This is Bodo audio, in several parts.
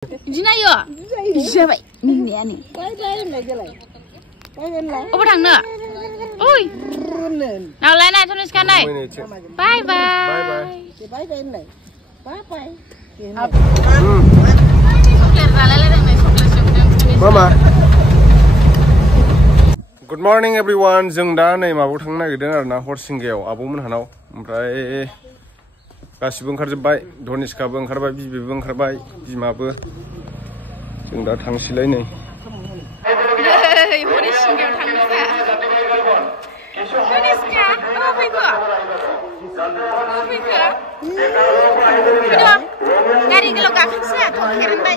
Dina yo. Jabai ni ani. Apa thangno? Oi. Nào lại này, Toniska này. Bye bye. Mama. Good morning everyone. जों दा नै माबायाव थांनो नागिरदों आरोना हरसिंगायाव आब'मोन हानाव ओमफ्राय गासिबो ओंखारजोब्बाय धनिष्काबो ओंखारबाय बिबैबो ओंखारबाय बिमाबो जों दा थांसैलाय नै हरिसिंगायाव थांनोसै धनिष्का फैखो गारि गोलाव गाखोनोसै खेरेनबाय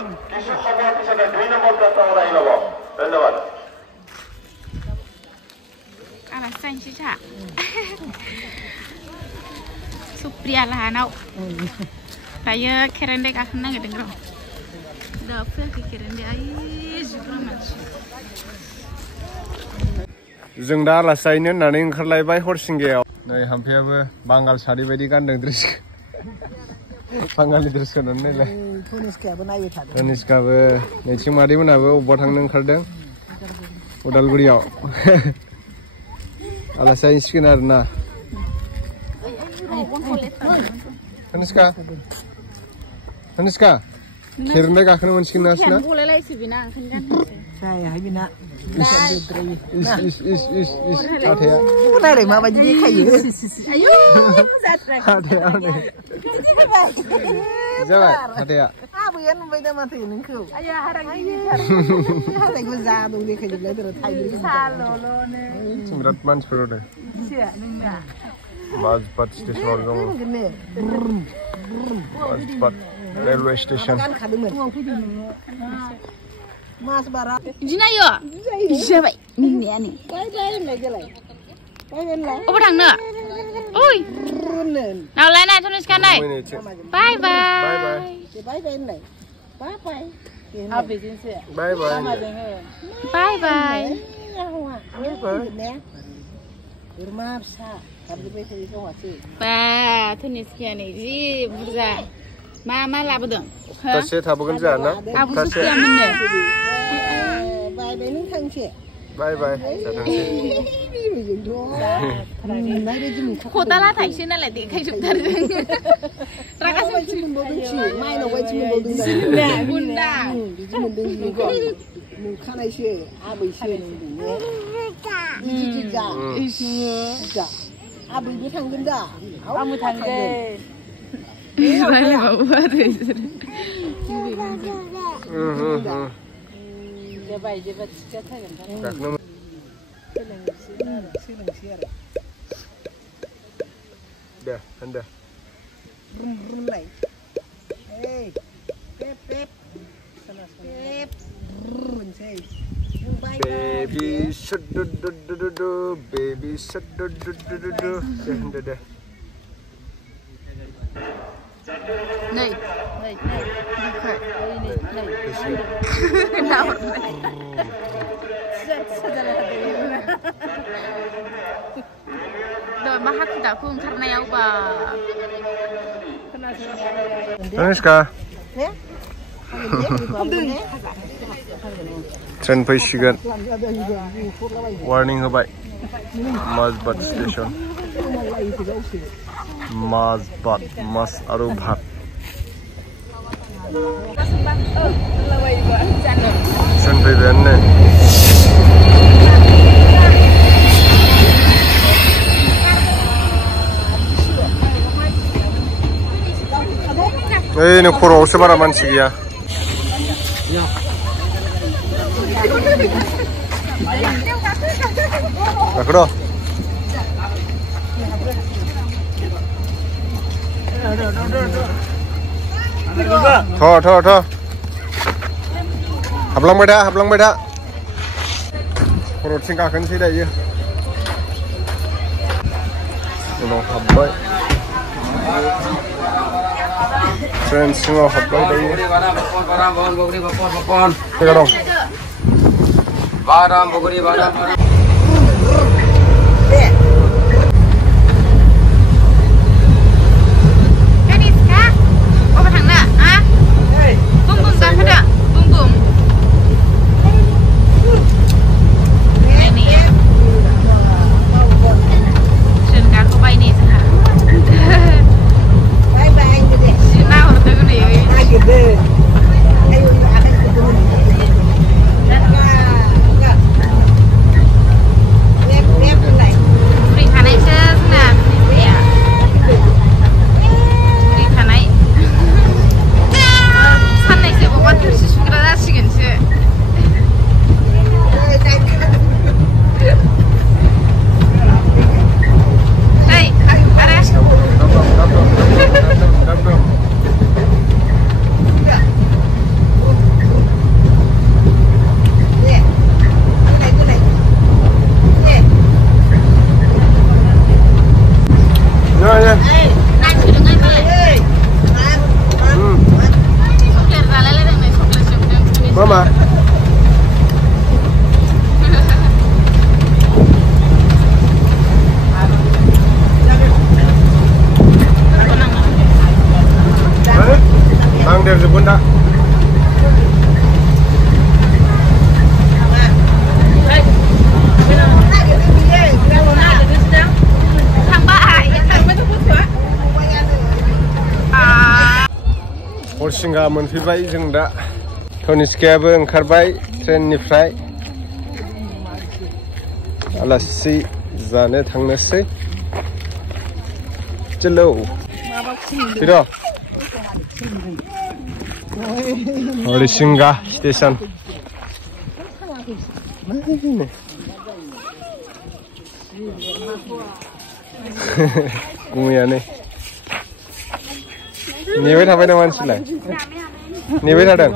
आलासि जाहैनोसै जोंहा सुप्रिया लाहानाव दायो खेरेनदाय गाखोनो नागिरदों र' दा फैयाखै खेरेनदाय आइ जिब्रा मानसि जों दा आलासि जाहैनो होननानै ओंखारलायबाय हरसिंगायाव नै हाम्फेयाबो बांगाल सारि बायदि गानदों ड्रेस बांगालि ड्रेस गाननानै नायलाय धनिष्काबो नैथिं मादैमोनाबो अबावबा थांनो ओंखारदों उदालगुरियाव आलासि जाहैसिगोन आरोना Toniska खेरेनदाय गाखोनो मोनसिगोन ना सिना जायाहाय बेना हाथाया रायलाय माबायदि देखायो आयौ जाथ्रा हाथाया नै जाबाय हाथाया आबैया नुबाय दा माथो नोंखौ आया हारां हाथायखौ जा दं देखायजोबलाय दर थाइब्रै साल'नो बिराद मानसिफोर दं माजबाद स्टेसनाव दङ Majbat railway station Mas bara. Dina yo. Jabai ni ani. Apa thangno? Oi. Nào lại này, Toniska này. Bye bye. Bye bye. Bye bye. Wah, Toniska nih ji burza. मा लाबोदों दसे थाबोगोन जोंहा ना आबो सुप्रिया मोननो बाय बाय नों थांसै बाय बाय खदाला थाइसे नालाय देखायजोबथारदों रागासो मोनबावदोंसो माइनाव बायदि मोनबावदों बुन्दा बिदि मोनदों बिखौ नुखानायसो आबैसो नोंदों जा आबैबो थांगोन दा आंबो थांगोन रायलायबावो आरो जाबाय जेबो थिखा थागोन सोलोंसै आरो दे होनदो रुमलाय ओइ पेप पेप पेप रुमसै बेबि सदददददद बेबि सदददददद दे होनदो दे नै मा हाखु दाखु ओंखारनायावबा Toniska ट्रेन फैसिगोन वार्निं होबाय माजबाद स्टेशन माजबाद मास आरो भात ट्रेन फैबायानो ओइ नै खर'आवसो बारा मानसि गैया गाखोद' थ' हाबलांबाय था खर'थिं गाखोनोसै दायो उनाव हाबबाय ट्रेन सिङाव हाबबाय दायो फैगा दं Toniska, apa thangna? Ha? Bung bung gakhada. Mama. Bang dari Jepunda. Harisinga मोनफैबाय जों दा धनिस्कायाबो ओंखारबाय ट्रेननिफ्राय आलासि जानो थांनोसै चलो फैद' Harisinga स्टेशन गुमैयानो नेबाय थाबाय नामा मानसिलाय नेबाय थादों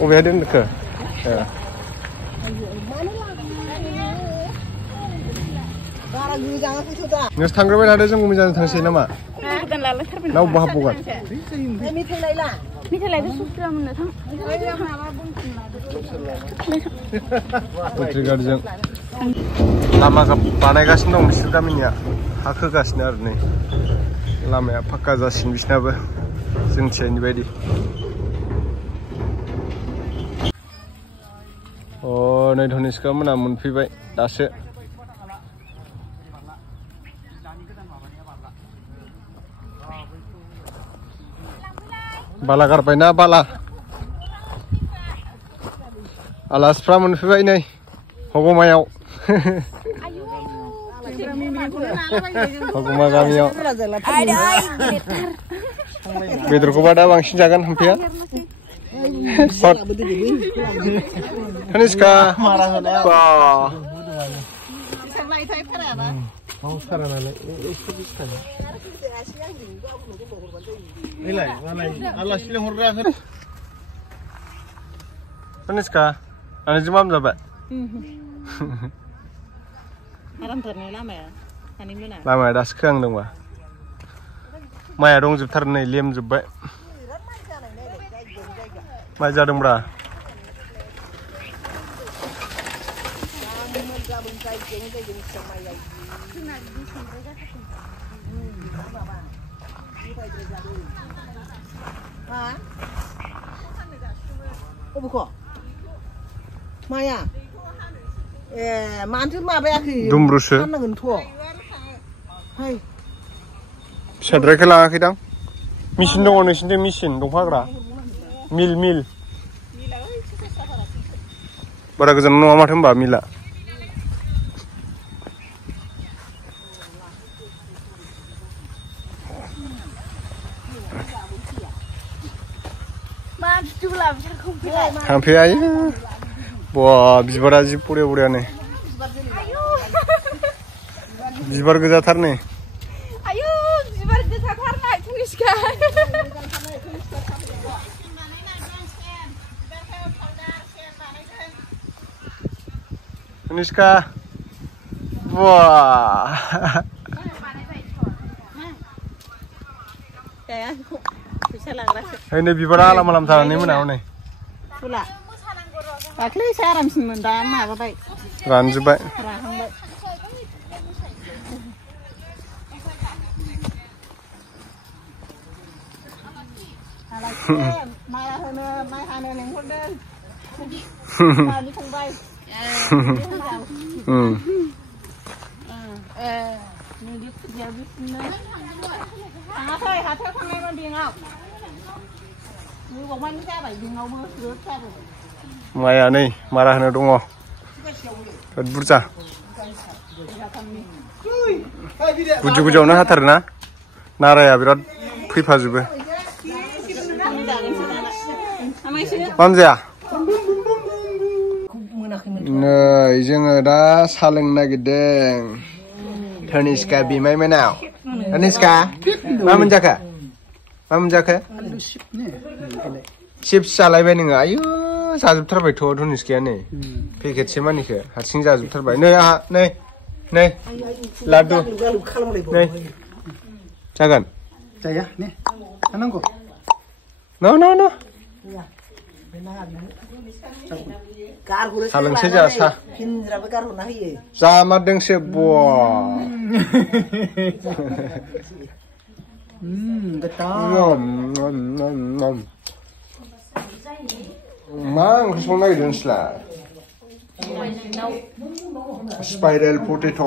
बबेहाय दोनखो नोंसोर थांग्रोबाय थादो जों मोजां थांसै नामा ना बहा हाबबावगोन बेटारि गारिजों लामा बानायगासिनो दं बिसोर गामिनिया हा खोगासिनो आरो नै लामाया फाक्का जासिगोन बिसनाबो जोंथिंनि बायदि नै धनिस्का मोना मोनफैबाय दासो बाला गारबायना बाला आलासिफ्रा मोनफैबाय नै हगमायाव हगमा गामियाव बेदरखौबा दा बांसिन जागोन हामफैया धनिस्का धनिस्का आंजों मा जाबाय लामाया दासो खोहांदोंबा माइया दंजोबथारो नै लेमजोब्बाय माइ जादोंब्रा माया ए मानोथो माबायाखै दुमब्रुसो फिसाद्रायखौ लाङाखैदां मेचिन दङ नोंसिनिथिं मेचिन दंफां हाग्रा मिल बारा गोजान नङा माथो होनबा मिला थांफैया बा बिबारा जि बरिया बरियानो बिबार गोजाथार नै धनिस्का नै बिबारा आलाम आलाम जानानै मोनाव नै दाख्लैसो आरामसिनमोन दा माबाबाय रानजोब्बाय मारा होनो माइ हानो लेंहरदों फंबाय थाङाखै हाथायाव थांनायमोन बेंकआव गोबावमानि जाबाय बेंकआवबो ग्रोब जाबाय माइया नै मारा होनो दङ बिराद बुरजा गुदि गुदियावनो हाथारोना नाराया बिराद फैफाजोबो मा जाया नै जोङो दा सा लोंनो नागिरदों धनिष्का बिमायमोनाव धनिष्का मा मोनजाखो मा मोनजाखो चिप्स जालायबाय नोङो आयु जाजोबथारबायथ' धनिष्काया नै पेकेटसे मानिखो हारसिं जाजोबथारबाय नै आहा नै लादु नै जागोन जाया ने थानांगौ न सालोंसै जोंहा सा फिनज्राबो गारहरना होयो जामारदोंसो बवा गोथाव मा ओंख्रि संनो नागिरदों नोंस्रालाय स्पाइरेल पटेट'